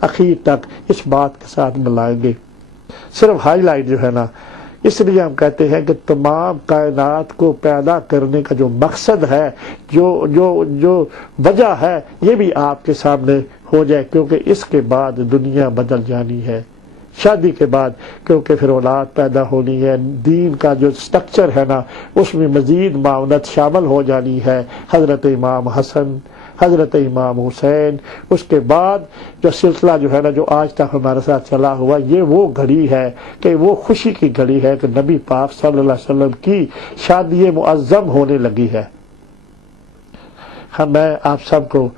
اخیر تک اس بات کے ساتھ ملائیں گے۔ صرف ہائی لائٹ جو ہے نا، اس لیے ہم کہتے ہیں کہ تمام کائنات کو پیدا کرنے کا جو مقصد ہے، جو وجہ ہے، یہ بھی آپ کے سامنے ہو جائے، کیونکہ اس کے بعد دنیا بدل جانی ہے، شادی کے بعد، کیونکہ پھر اولاد پیدا ہونی ہے، دین کا جو سٹرکچر ہے نا اس میں مزید معاونت شامل ہو جانی ہے۔ حضرت امام حسن، حضرت امام حسین، اس کے بعد جو سلسلہ جو ہے نا جو آج تک ہمارے ساتھ چلا ہوا، یہ وہ گھڑی ہے کہ وہ خوشی کی گھڑی ہے کہ نبی پاک صلی اللہ علیہ وسلم کی شادی معظم ہونے لگی ہے۔ میں آپ سب کو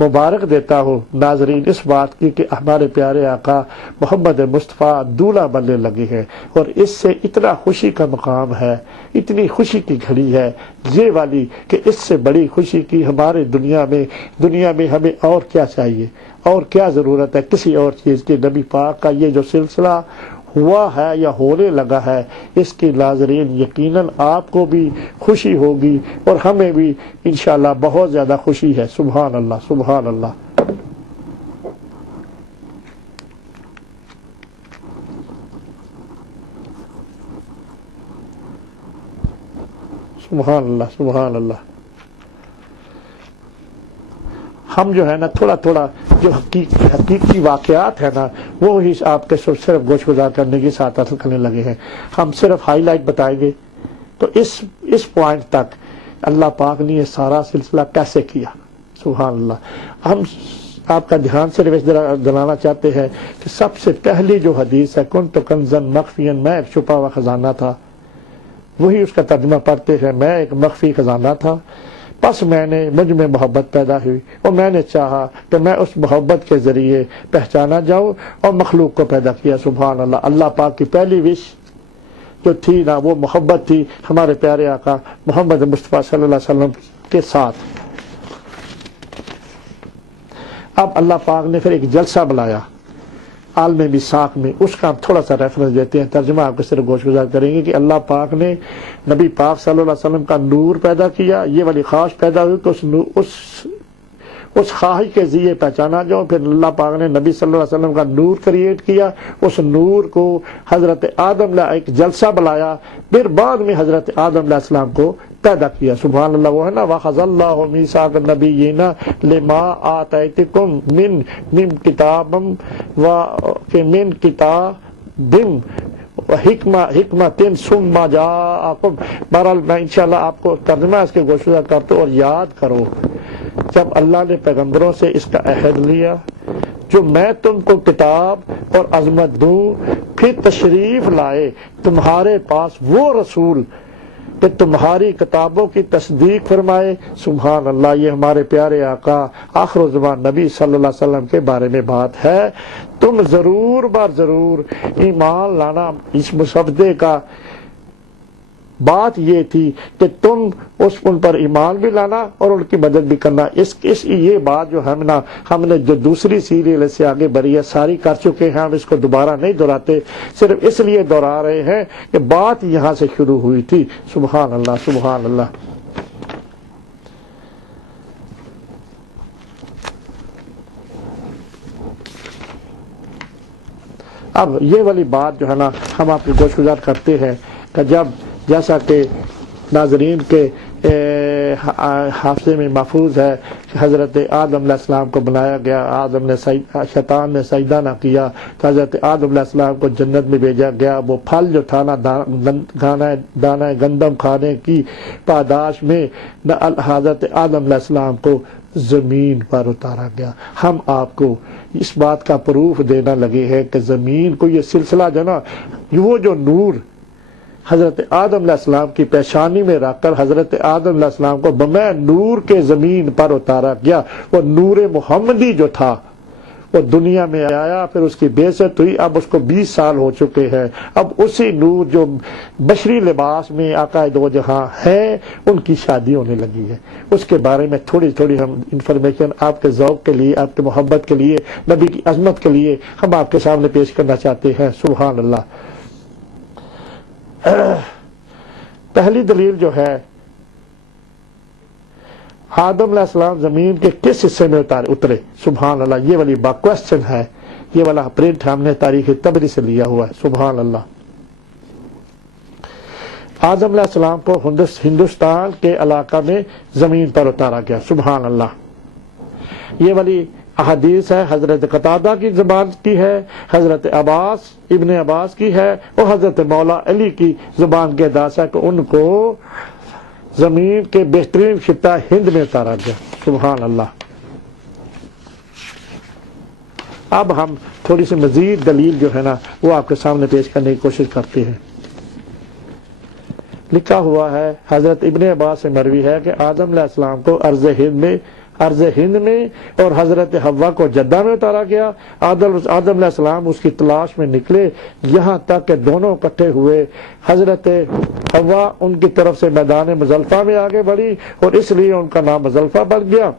مبارک دیتا ہوں ناظرین اس بات کی کہ ہمارے پیارے آقا محمد مصطفیٰ دولہا بننے لگے ہیں، اور اس سے اتنا خوشی کا مقام ہے، اتنی خوشی کی گھڑی ہے یہ والی کہ اس سے بڑی خوشی کی ہمارے دنیا میں ہمیں اور کیا چاہیے، اور کیا ضرورت ہے کسی اور چیز کی۔ نبی پاک کا یہ جو سلسلہ ہوا ہے یا ہونے لگا ہے، اس کی ناظرین یقیناً آپ کو بھی خوشی ہوگی اور ہمیں بھی انشاءاللہ بہت زیادہ خوشی ہے۔ سبحان اللہ، سبحان اللہ۔ سبحان اللہ، سبحان اللہ۔ ہم جو ہے نا تھوڑا تھوڑا جو حقیقی واقعات ہیں نا وہ ہی آپ کے صرف گوش گزار کرنے کی ساتھ حاصل کرنے لگے ہیں۔ ہم صرف ہائی لائٹ بتائیں گے۔ تو اس پوائنٹ تک اللہ پاک نے یہ سارا سلسلہ کیسے کیا، سبحان اللہ۔ ہم آپ کا دھیان صرف اس طرح دلانا چاہتے ہیں کہ سب سے پہلی جو حدیث ہے کنت کنزا مخفیا، میں ایک چھپا ہوا خزانہ تھا، وہی اس کا ترجمہ پڑھتے ہیں، میں ایک مخفی خزانہ تھا، بس مجھ میں محبت پیدا ہوئی اور میں نے چاہا کہ میں اس محبت کے ذریعے پہچانا جاؤں اور مخلوق کو پیدا کیا۔ سبحان اللہ۔ اللہ پاک کی پہلی وش جو تھی نا وہ محبت تھی ہمارے پیارے آقا محمد مصطفیٰ صلی اللہ علیہ وسلم کے ساتھ۔ اب اللہ پاک نے پھر ایک جلسہ بلایا عالم میثاق میں، اس کا ہم تھوڑا سا ریفرنس دیتے ہیں، ترجمہ آپ کو صرف گوش گزار کریں گے کہ اللہ پاک نے نبی پاک صلی اللہ علیہ وسلم کا نور پیدا کیا، یہ والی خواہش پیدا ہوئی کہ اس خواہش کے ذریعے پہچانا جاؤ۔ پھر اللہ پاک نے نبی صلی اللہ علیہ وسلم کا نور کریٹ کیا، اس نور کو حضرت آدم علیہ ایک جلسہ بلایا، پھر بعد میں حضرت آدم علیہ السلام کو پیدا کیا۔ سبحان اللہ۔ وہ ہے نا وَأَخَذَ اللَّهُ مِيثَاقَ النَّبِيِّينَ لِمَا آتَيْتُكُم مِّن كِتَابٍ وَمِن كِتَابٍ حکمتن ثم جاءکم۔ بہرحال میں انشاءاللہ آپ کو ترجمہ اس کے گوش گزار کرتا ہوں، اور یاد کرو جب اللہ نے پیغمبروں سے اس کا عہد لیا جو میں تم کو کتاب اور عظمت دوں، پھر تشریف لائے تمہارے پاس وہ رسول کہ تمہاری کتابوں کی تصدیق فرمائے۔ سبحان اللہ۔ یہ ہمارے پیارے آقا آخر الزمان نبی صلی اللہ علیہ وسلم کے بارے میں بات ہے۔ تم ضرور بار ضرور ایمان لانا اس مسودے کا بات یہ تھی کہ تم ان پر ایمان بھی لانا اور ان کی مدد بھی کرنا۔ یہ بات جو ہم نے جو دوسری سیریل سے آگے بڑھی ہے ساری کر چکے ہیں، ہم اس کو دوبارہ نہیں دہراتے، صرف اس لیے دہرا رہے ہیں کہ بات یہاں سے شروع ہوئی تھی۔ سبحان اللہ، سبحان اللہ۔ اب یہ والی بات جو ہے نا ہم آپ کی گوش گزار کرتے ہیں کہ جیسا کہ ناظرین کے حافظے میں محفوظ ہے کہ حضرت آدم علیہ السلام کو بنایا گیا، شیطان نے سجدہ نہ کیا تو حضرت آدم علیہ السلام کو جنت میں بھیجا گیا، وہ پھل جو تھا نا دانہ گندم کھانے کی پاداش میں حضرت آدم علیہ السلام کو زمین پر اتارا گیا۔ ہم آپ کو اس بات کا پروف دینا لگے ہیں کہ زمین کو یہ سلسلہ جو نا وہ جو نور حضرت آدم علیہ السلام کی پیشانی میں رکھ کر حضرت آدم علیہ السلام کو بمیں نور کے زمین پر اتارا گیا، وہ نور محمدی جو تھا وہ دنیا میں آیا، پھر اس کی بعثت ہوئی، اب اس کو 20 سال ہو چکے ہیں، اب اسی نور جو بشری لباس میں آقا دو جہاں ہے ان کی شادی ہونے لگی ہے۔ اس کے بارے میں تھوڑی تھوڑی ہم انفارمیشن آپ کے ذوق کے لیے، آپ کے محبت کے لیے، نبی کی عظمت کے لیے ہم آپ کے سامنے پیش کرنا چاہتے ہیں۔ سبحان اللہ۔ پہلی دلیل جو ہے آدم علیہ السلام زمین کے کس حصے میں اترے؟ سبحان اللہ۔ یہ والی کوشچن ہے یہ والا پرنٹ ہم نے تاریخ تبری سے لیا ہوا ہے. سبحان اللہ. آدم علیہ السلام کو ہندوستان کے علاقہ میں زمین پر اتارا گیا. سبحان اللہ. یہ والی احادیث ہے حضرت قتادہ کی زبان کی ہے، حضرت ابن عباس کی ہے، اور حضرت مولا علی کی زبان کے انداز ہے کہ ان کو زمین کے بہترین خطہ ہند میں اتارا گیا. سبحان اللہ. اب ہم تھوڑی سی مزید دلیل جو ہے نا وہ آپ کے سامنے پیش کرنے کی کوشش کرتے ہیں. لکھا ہوا ہے حضرت ابن عباس سے مروی ہے کہ آدم علیہ السلام کو ارض ہند میں اور حضرت حوا کو جدہ میں اتارا گیا. آدم علیہ السلام اس کی تلاش میں نکلے یہاں تک کہ دونوں اکٹھے ہوئے. حضرت حوا ان کی طرف سے میدان مزدلفہ میں آگے بڑھی اور اس لیے ان کا نام مزدلفہ بن گیا.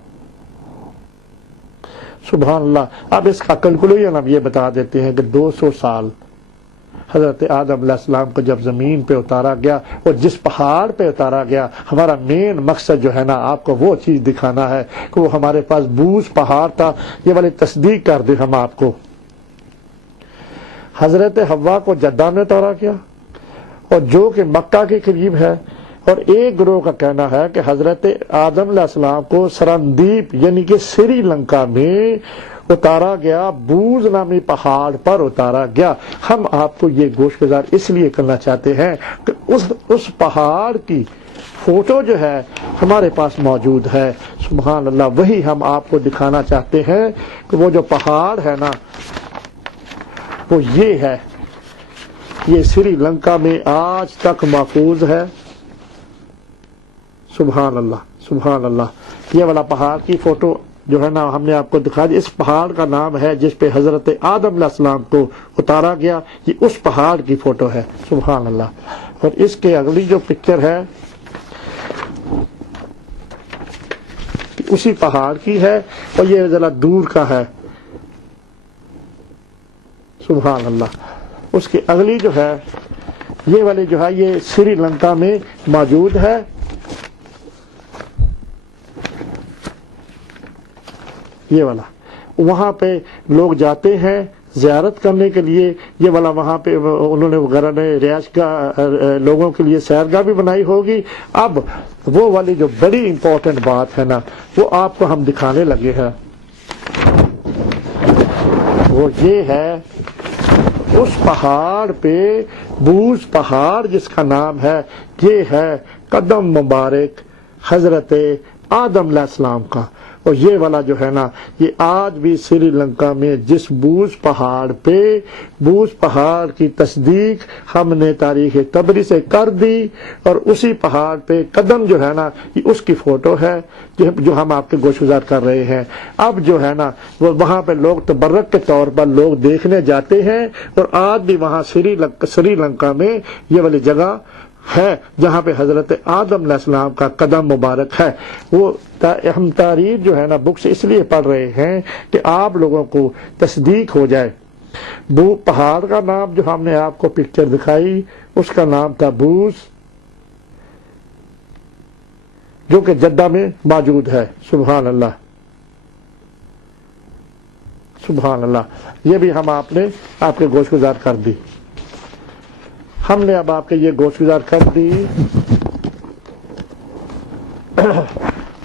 سبحان اللہ. اب اس کا کنکلوژن ہم یہ بتا دیتے ہیں کہ 200 سال حضرت آدم علیہ السلام کو جب زمین پہ اتارا گیا اور جس پہاڑ پہ اتارا گیا، ہمارا مین مقصد جو ہے نا آپ کو وہ چیز دکھانا ہے کہ وہ ہمارے پاس بوز پہاڑ تھا. یہ والی تصدیق کر دیں ہم آپ کو. حضرت حوا کو جدہ میں اتارا گیا اور جو کہ مکہ کے قریب ہے، اور ایک گروہ کا کہنا ہے کہ حضرت آدم علیہ السلام کو سرندیپ یعنی کہ سری لنکا میں اتارا گیا، بوز نامی پہاڑ پر اتارا گیا. ہم آپ کو یہ گوش گزار اس لیے کرنا چاہتے ہیں کہ اس پہاڑ کی فوٹو جو ہے ہمارے پاس موجود ہے. سبحان اللہ. وہی ہم آپ کو دکھانا چاہتے ہیں کہ وہ جو پہاڑ ہے نا وہ یہ ہے. یہ سری لنکا میں آج تک محفوظ ہے. سبحان اللہ. سبحان اللہ. یہ والا پہاڑ کی فوٹو جو ہے نا ہم نے آپ کو دکھا دی. اس پہاڑ کا نام ہے جس پہ حضرت آدم علیہ السلام کو اتارا گیا. یہ اس پہاڑ کی فوٹو ہے. سبحان اللہ. اور اس کے اگلی جو پکچر ہے اسی پہاڑ کی ہے اور یہ ذرا دور کا ہے. سبحان اللہ. اس کی اگلی جو ہے یہ والی جو ہے یہ سری لنکا میں موجود ہے. یہ والا وہاں پہ لوگ جاتے ہیں زیارت کرنے کے لیے. یہ والا وہاں پہ انہوں نے وغیرہ نے رہائش کا لوگوں کے لیے سیرگاہ بھی بنائی ہوگی. اب وہ والی جو بڑی امپورٹنٹ بات ہے نا وہ آپ کو ہم دکھانے لگے ہیں. وہ یہ ہے اس پہاڑ پہ بوز پہاڑ جس کا نام ہے یہ ہے قدم مبارک حضرت آدم علیہ السلام کا. اور یہ والا جو ہے نا یہ آج بھی سری لنکا میں جس بوز پہاڑ کی تصدیق ہم نے تاریخ تبری سے کر دی اور اسی پہاڑ پہ قدم جو ہے نا یہ اس کی فوٹو ہے جو ہم آپ کے گوش گزار کر رہے ہیں. اب جو ہے نا وہ وہاں پہ لوگ تبرک کے طور پر لوگ دیکھنے جاتے ہیں اور آج بھی وہاں سری لنکا میں یہ والی جگہ ہے جہاں پہ حضرت آدم علیہ السلام کا قدم مبارک ہے. وہ ہم تاریخ جو ہے نا بک سے اس لیے پڑھ رہے ہیں کہ آپ لوگوں کو تصدیق ہو جائے. پہاڑ کا نام جو ہم نے آپ کو پکچر دکھائی اس کا نام تھا بوز جو کہ جدہ میں موجود ہے. سبحان اللہ. سبحان اللہ. یہ بھی ہم آپ نے آپ کے گوش گزار کر دی. ہم نے اب آپ کے یہ گوش گزار کر دی.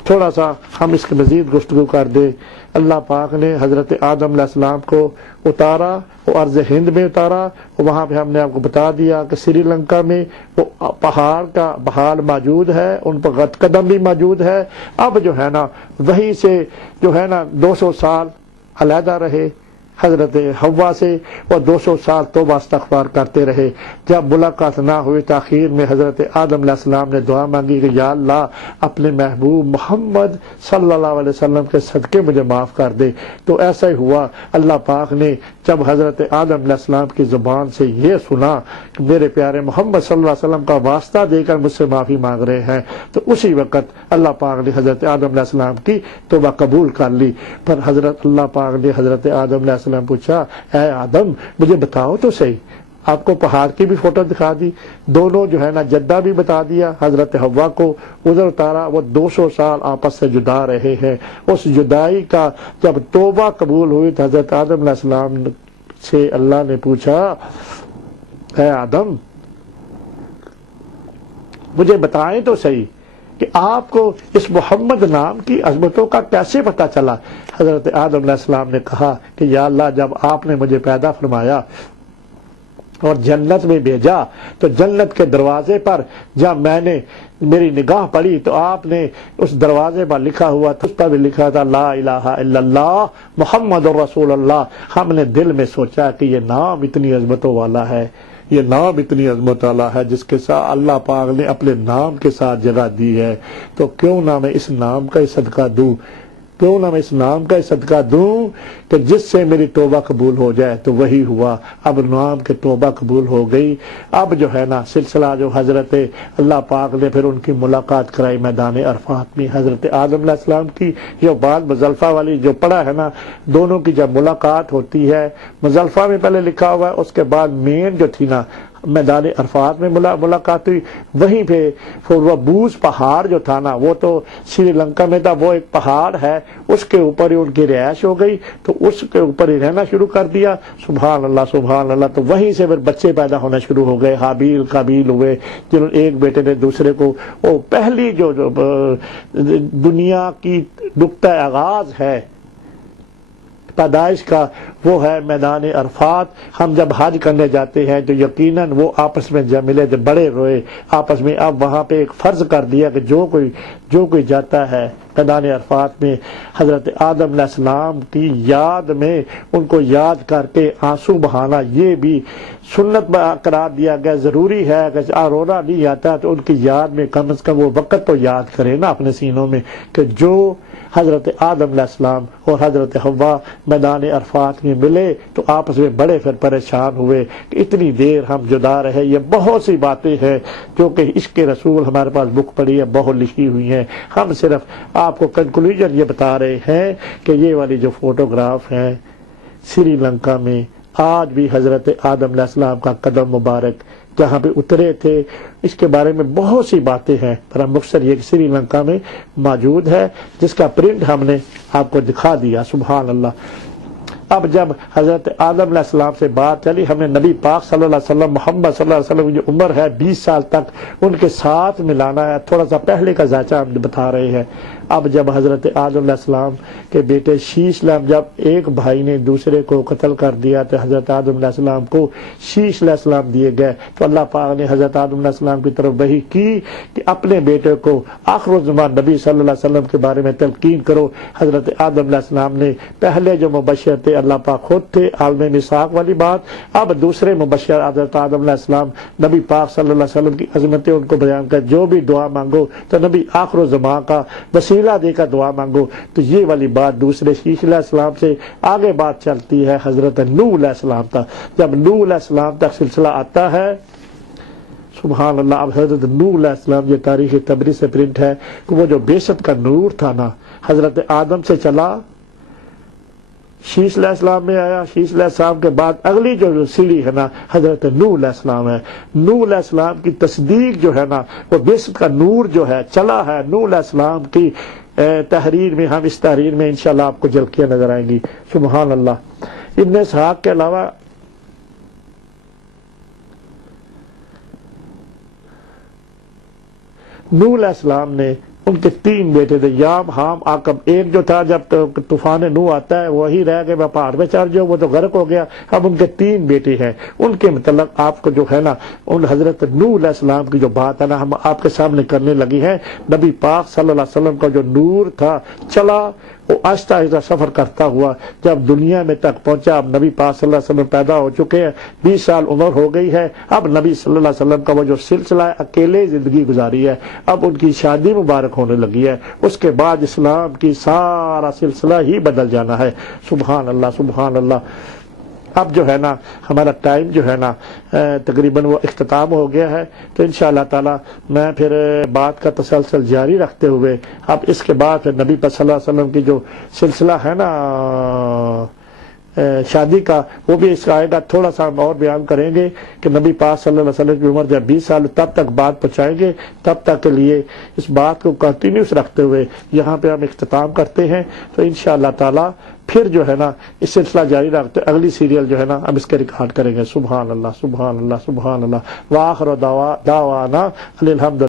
تھوڑا سا ہم اس کی مزید گفتگو کر دیں. اللہ پاک نے حضرت آدم علیہ السلام کو اتارا وہ ارض ہند میں اتارا. وہاں پہ ہم نے آپ کو بتا دیا کہ سری لنکا میں وہ پہاڑ کا بحال موجود ہے، ان پر غد قدم بھی موجود ہے. اب جو ہے نا وہیں سے جو ہے نا 200 سال علیحدہ رہے حضرت حوا سے اور 200 سال توبہ استغفار کرتے رہے. جب ملاقات نہ ہوئی تاخیر میں حضرت آدم علیہ السلام نے دعا مانگی کہ یا اللہ اپنے محبوب محمد صلی اللہ علیہ وسلم کے صدقے مجھے معاف کر دے. تو ایسا ہی ہوا. اللہ پاک نے جب حضرت آدم علیہ السلام کی زبان سے یہ سنا کہ میرے پیارے محمد صلی اللہ علیہ وسلم کا واسطہ دے کر مجھ سے معافی مانگ رہے ہیں تو اسی وقت اللہ پاک نے حضرت آدم علیہ السلام کی توبہ قبول کر لی. پر حضرت اللہ پاک نے حضرت آدم علیہ السلام پوچھا اے آدم مجھے بتاؤ تو صحیح. آپ کو پہاڑ کی بھی فوٹو دکھا دی. دونوں جو ہے نا جدہ بھی بتا دیا. حضرت حوا کو ادھر اتارا. وہ 200 سال آپس سے جدا رہے ہیں. اس جدائی کا جب توبہ قبول ہوئی تو حضرت آدم علیہ السلام سے اللہ نے پوچھا اے آدم مجھے بتائیں تو صحیح کہ آپ کو اس محمد نام کی عظمتوں کا کیسے پتہ چلا؟ حضرت آدم علیہ السلام نے کہا کہ یا اللہ جب آپ نے مجھے پیدا فرمایا اور جنت میں بھیجا تو جنت کے دروازے پر جب میں نے میری نگاہ پڑی تو آپ نے اس دروازے پر لکھا ہوا تھا، اس پر بھی لکھا تھا لا الہ الا اللہ محمد رسول اللہ۔ ہم نے دل میں سوچا کہ یہ نام اتنی عظمتوں والا ہے، یہ نام اتنی عظمت والا ہے جس کے ساتھ اللہ پاک نے اپنے نام کے ساتھ جگہ دی ہے، تو کیوں نہ میں اس نام کا صدقہ دوں، کیوں نہ میں اس نام کا صدقہ دوں کہ جس سے میری توبہ قبول ہو جائے۔ تو وہی ہوا، اب نام کی توبہ قبول ہو گئی۔ اب جو ہے نا سلسلہ جو حضرت اللہ پاک نے پھر ان کی ملاقات کرائی میدان عرفات میں، حضرت آدم علیہ السلام کی جو بات مزدلفہ والی جو پڑھا ہے نا، دونوں کی جب ملاقات ہوتی ہے، مزدلفہ میں پہلے لکھا ہوا ہے، اس کے بعد مین جو تھی نا میدان عرفات میں ملاقات ہوئی، وہیں پہ وہ بوز پہاڑ جو تھا نا، وہ تو سری لنکا میں تھا، وہ ایک پہاڑ ہے، اس کے اوپر ہی ان کی رہائش ہو گئی، تو اس کے اوپر ہی رہنا شروع کر دیا۔ سبحان اللہ سبحان اللہ۔ تو وہیں سے پھر بچے پیدا ہونا شروع ہو گئے، حابیل قابیل ہوئے، جنہوں ایک بیٹے نے دوسرے کو، وہ پہلی جو دنیا کی نقطہ آغاز ہے پیدائش کا وہ ہے میدان عرفات۔ ہم جب حج کرنے جاتے ہیں تو یقیناً وہ آپس میں جب ملے تو بڑے روئے آپس میں۔ اب وہاں پہ ایک فرض کر دیا کہ جو کوئی جاتا ہے میدان عرفات میں حضرت آدم علیہ السلام کی یاد میں ان کو یاد کر کے آنسو بہانا، یہ بھی سنت قرار دیا گیا۔ ضروری ہے کہ رونا نہیں آتا تو ان کی یاد میں کم از کم وہ وقت تو یاد کرے نا اپنے سینوں میں، کہ جو حضرت آدم علیہ السلام اور حضرت حوا میدان عرفات میں ملے تو آپس میں بڑے پھر پریشان ہوئے کہ اتنی دیر ہم جدا رہے۔ یہ بہت سی باتیں ہیں جو کہ عشق رسول ہمارے پاس بک پڑی ہے، بہت لکھی ہوئی ہیں، ہم صرف آپ کو کنکلوژن یہ بتا رہے ہیں کہ یہ والی جو فوٹوگراف ہیں سری لنکا میں آج بھی حضرت آدم علیہ السلام کا قدم مبارک جہاں پہ اترے تھے، اس کے بارے میں بہت سی باتیں ہیں، پر ہم مختصر یہ سری لنکا میں موجود ہے جس کا پرنٹ ہم نے آپ کو دکھا دیا۔ سبحان اللہ۔ اب جب حضرت آدم علیہ السلام سے بات چلی، ہم نے نبی پاک صلی اللہ علیہ وسلم محمد صلی اللہ علیہ وسلم کی جو عمر ہے 20 سال تک ان کے ساتھ ملانا ہے، تھوڑا سا پہلے کا ذائچہ ہم بتا رہے ہیں۔ اب جب حضرت آدم علیہ السلام کے بیٹے شیش جب ایک بھائی نے دوسرے کو قتل کر دیا تو حضرت آدم علیہ السلام کو شیش علیہ السلام دیے گئے، تو اللہ پاک نے حضرت آدم علیہ السلام کی طرف وحی کی کہ اپنے بیٹے کو آخر الزمان نبی صلی اللہ علیہ وسلم کے بارے میں تلقین کرو۔ حضرت آدم علیہ السلام نے پہلے جو مبشر تھے اللہ پاک خود تھے، عالم میثاق والی بات، اب دوسرے مبشر حضرت آدم علیہ السلام نبی پاک صلی اللہ علیہ وسلم کی عظمتیں ان کو بیان کر، جو بھی دعا مانگو تو نبی آخر الزمان کا وسیلہ دے کر دعا مانگو۔ تو یہ والی بات دوسرے شیش علیہ السلام سے آگے بات چلتی ہے حضرت نوح علیہ السلام تک۔ جب نوح علیہ السلام تک سلسلہ آتا ہے، سبحان اللہ، اب حضرت نوح علیہ السلام یہ تاریخ طبری سے پرنٹ ہے کہ وہ جو بیست کا نور تھا نا، حضرت آدم سے چلا، شیش علیہ السلام میں آیا، شیش علیہ السلام کے بعد اگلی جو سیڑھی ہے نا حضرت نوح علیہ السلام ہے۔ نوح علیہ السلام کی تصدیق جو ہے نا، وہ بیست کا نور جو ہے چلا ہے نوح علیہ السلام کی تحریر میں۔ ہم اس تحریر میں انشاءاللہ آپ کو جھلکیاں نظر آئیں گی۔ سبحان اللہ۔ ابن اسحاق کے علاوہ نوح علیہ السلام نے ان کے 3 بیٹے تھے، یام، حام، عاقب۔ ایک جو تھا جب طوفان نوح آتا ہے وہی رہ گئے، میں پہاڑ پہ چڑھ جاؤ، وہ تو غرق ہو گیا۔ اب ان کے 3 بیٹے ہیں، ان کے متعلق آپ کو جو ہے نا ان حضرت نوح علیہ السلام کی جو بات ہے نا ہم آپ کے سامنے کرنے لگی ہیں۔ نبی پاک صلی اللہ علیہ وسلم کا جو نور تھا چلا، وہ آہستہ آہستہ سفر کرتا ہوا جب دنیا میں تک پہنچا۔ اب نبی پاک صلی اللہ علیہ وسلم پیدا ہو چکے ہیں، 20 سال عمر ہو گئی ہے۔ اب نبی صلی اللہ علیہ وسلم کا وہ جو سلسلہ ہے اکیلے زندگی گزاری ہے، اب ان کی شادی مبارک ہونے لگی ہے، اس کے بعد اسلام کی سارا سلسلہ ہی بدل جانا ہے۔ سبحان اللہ سبحان اللہ۔ اب جو ہے نا ہمارا ٹائم جو ہے نا تقریباً وہ اختتام ہو گیا ہے، تو انشاءاللہ تعالی میں پھر بات کا تسلسل جاری رکھتے ہوئے اب اس کے بعد پھر نبی صلی اللہ علیہ وسلم کی جو سلسلہ ہے نا شادی کا وہ بھی اس کا آئے گا، تھوڑا سا ہم اور بیان کریں گے کہ نبی پاک صلی اللہ علیہ وسلم کی عمر جب 20 سال تب تک بات پہنچائیں گے، تب تک کے لیے اس بات کو کنٹینیوس رکھتے ہوئے یہاں پہ ہم اختتام کرتے ہیں۔ تو انشاءاللہ تعالی پھر جو ہے نا اس سلسلہ جاری رکھتے، اگلی سیریل جو ہے نا ہم اس کے ریکارڈ کریں گے۔ سبحان اللہ سبحان اللہ سبحان اللہ، وآخر دعوانا الحمد